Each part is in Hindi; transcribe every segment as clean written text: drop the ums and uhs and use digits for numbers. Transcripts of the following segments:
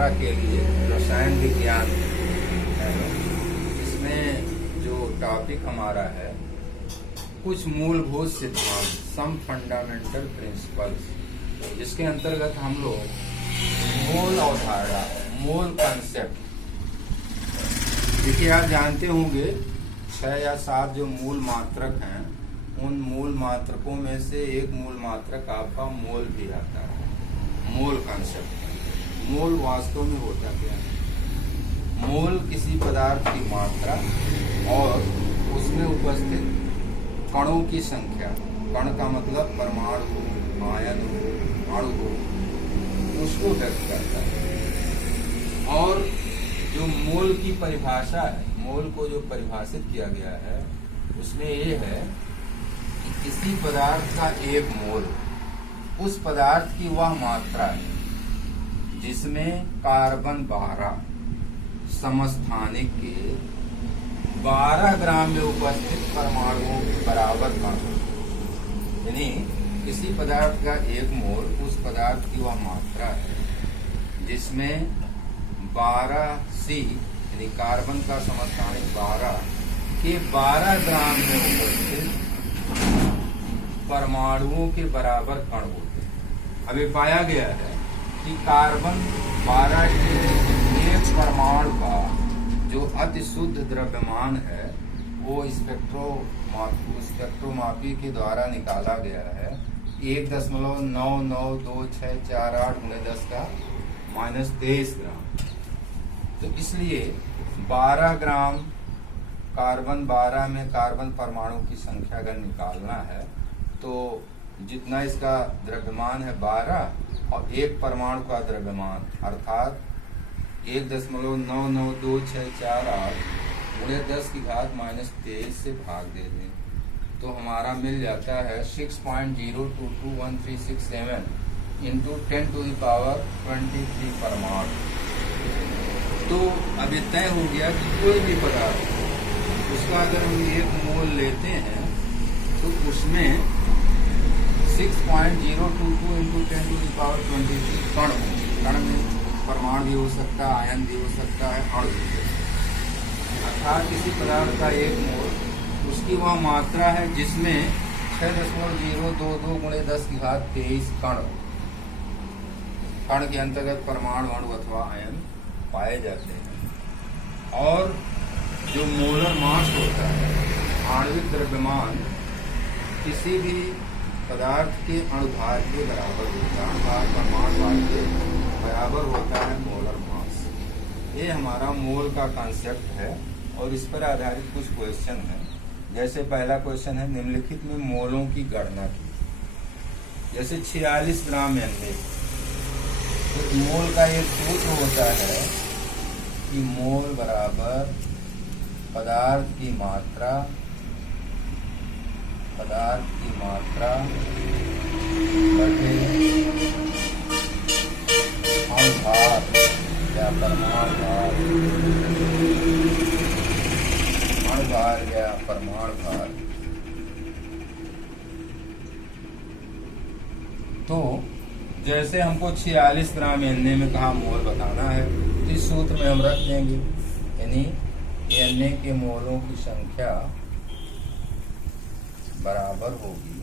12 के लिए रसायन विज्ञान है। इसमें जो टॉपिक हमारा है कुछ मूलभूत सिद्धांत, सम फंडामेंटल प्रिंसिपल्स, जिसके अंतर्गत हम लोग मूल अवधारणा, मूल कंसेप्ट, देखिए आप जानते होंगे 6 या 7 जो मूल मात्रक हैं, उन मूल मात्रकों में से एक मूल मात्रक आपका मोल भी आता है। मोल कंसेप्ट, मोल वास्तव में होता क्या है? मोल किसी पदार्थ की मात्रा और उसमें उपस्थित कणों की संख्या, कण का मतलब परमाणु, आयन, अणु, उसको व्यक्त करता है। और जो मोल की परिभाषा है, मोल को जो परिभाषित किया गया है उसमें ये है कि किसी पदार्थ का एक मोल उस पदार्थ की वह मात्रा है जिसमें कार्बन 12 समस्थानिक के 12 ग्राम में उपस्थित परमाणुओं के बराबर कण, यानी किसी पदार्थ का एक मोल उस पदार्थ की वह मात्रा है जिसमें 12C यानी कार्बन का समस्थानिक 12 के 12 ग्राम में उपस्थित परमाणुओं के बराबर कण होते हैं। अब ये पाया गया है कि कार्बन 12 के एक परमाणु का जो अति शुद्ध द्रव्यमान है वो स्पेक्ट्रोमापी के द्वारा निकाला गया है 1.99264 × 10⁻³ ग्राम। तो इसलिए 12 ग्राम कार्बन 12 में कार्बन परमाणु की संख्या अगर निकालना है तो जितना इसका द्रव्यमान है 12 और एक परमाणु का द्रव्यमान अर्थात 1.99264 × 10⁻³ से भाग दे दें तो हमारा मिल जाता है 6.022137 × 10⁻23 परमाणु। तो अब ये तय हो गया कि कोई भी पदार्थ उसका अगर हम एक मोल लेते हैं तो उसमें 6.022 × 10⁻23 कण होंगे। कण में परमाणु भी हो सकता है, आयन भी हो सकता है, अणु भी हो सकता है। अर्थात किसी पदार्थ का एक मोल उसकी वह मात्रा है जिसमें 6.022 × 10⁻23 कण के अंतर्गत परमाणु, अणु अथवा आयन पाए जाते हैं। और जो मोलर मास होता है, आणविक द्रव्यमान, किसी भी पदार्थ के अणुभार के बराबर होता है, परमाणु भार के बराबर होता है मोलर मास। ये हमारा मोल का कंसेप्ट है और इस पर आधारित कुछ क्वेश्चन है। जैसे पहला क्वेश्चन है, निम्नलिखित में मोलों की गणना की। जैसे 46 ग्राम एनए, तो मोल का एक सूत्र होता है कि मोल बराबर पदार्थ की मात्रा बटे अणुभार या परमाणु भार, अणुभार या परमाणु भार। तो जैसे हमको 46 ग्राम एनए में कहा मोल बताना है तो इस सूत्र में हम रख देंगे, यानी एनए के मोलों की संख्या बराबर होगी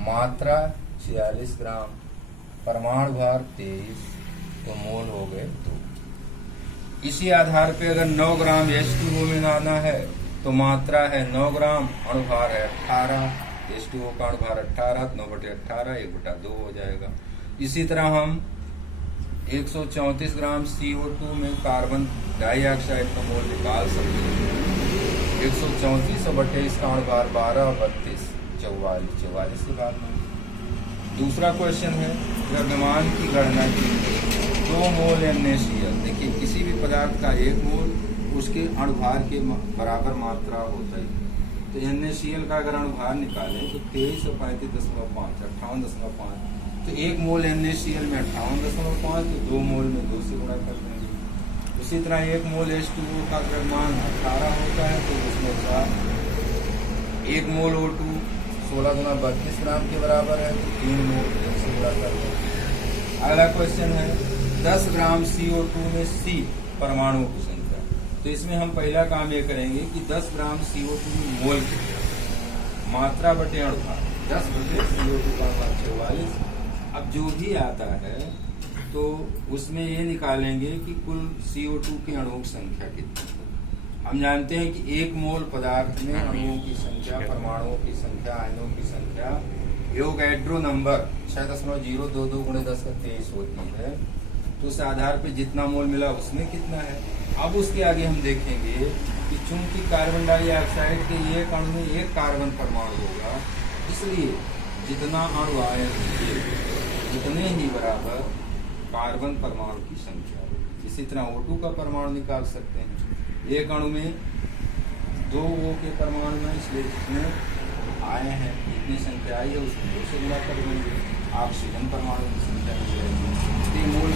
मात्रा 46 ग्राम, परमाणु भार 23, तो मोल हो गए 2। इसी आधार पे अगर 9 ग्राम H2O में लाना है तो मात्रा है 9 ग्राम, अणुभार है 18, H2O का अणुभार 18, 9/18 1/2 हो जाएगा। इसी तरह हम 134 ग्राम CO2 में कार्बन डाइऑक्साइड का मोल निकाल सकते हैं। 134/23 का अणुभार 12 और 32 44 के बाद में। दूसरा क्वेश्चन है, द्रव्यमान की गणना की 2 मोल NaCl। देखिए किसी भी पदार्थ का एक मोल उसके अणुभार के बराबर मात्रा होता है। तो NaCl का अगर अणुभार निकालें तो 23 और 35.5 58.5, तो एक मोल NaCl में 58.5, तो 2 मोल में 2 से गुणा कर देंगे। उसी तरह एक मोल H2O का द्रव्यमान 18 होता है तो उसमें एक मोल O2 16 × 32 ग्राम के बराबर है, तो 3 मोल से गुणा कर देंगे। अगला क्वेश्चन है, 10 ग्राम CO2 में C परमाणुओं की संख्या। तो इसमें हम पहला काम ये करेंगे कि 10 ग्राम CO2 में मोल की मात्रा बटे अणुभार, 10 बटे CO2 का अनुपात 44। अब जो भी आता है तो उसमें ये निकालेंगे कि कुल CO2 के अणुओं की संख्या कितनी है। हम जानते हैं कि 1 मोल पदार्थ में अणुओं की संख्या, परमाणुओं की संख्या, आयनों की संख्या एवोगैड्रो नंबर 6.022 × 10⁻23 होती है। तो उस आधार पे जितना मोल मिला उसमें कितना है। अब उसके आगे हम देखेंगे कि चूंकि कार्बन डाइऑक्साइड के एक अणु में 1 कार्बन परमाणु होगा, इसलिए जितना अणु आयन होंगे उतने ही बराबर कार्बन परमाणु की संख्या होगी। इसी तरह O2 का परमाणु निकाल सकते हैं। एक अणु में 2 O के परमाणु हैं, इसलिए जितने आए हैं जितनी संख्या आई है उसको 2 से गुणा कर देंगे, ऑक्सीजन परमाणु की संख्या मिल जाएगी। मोल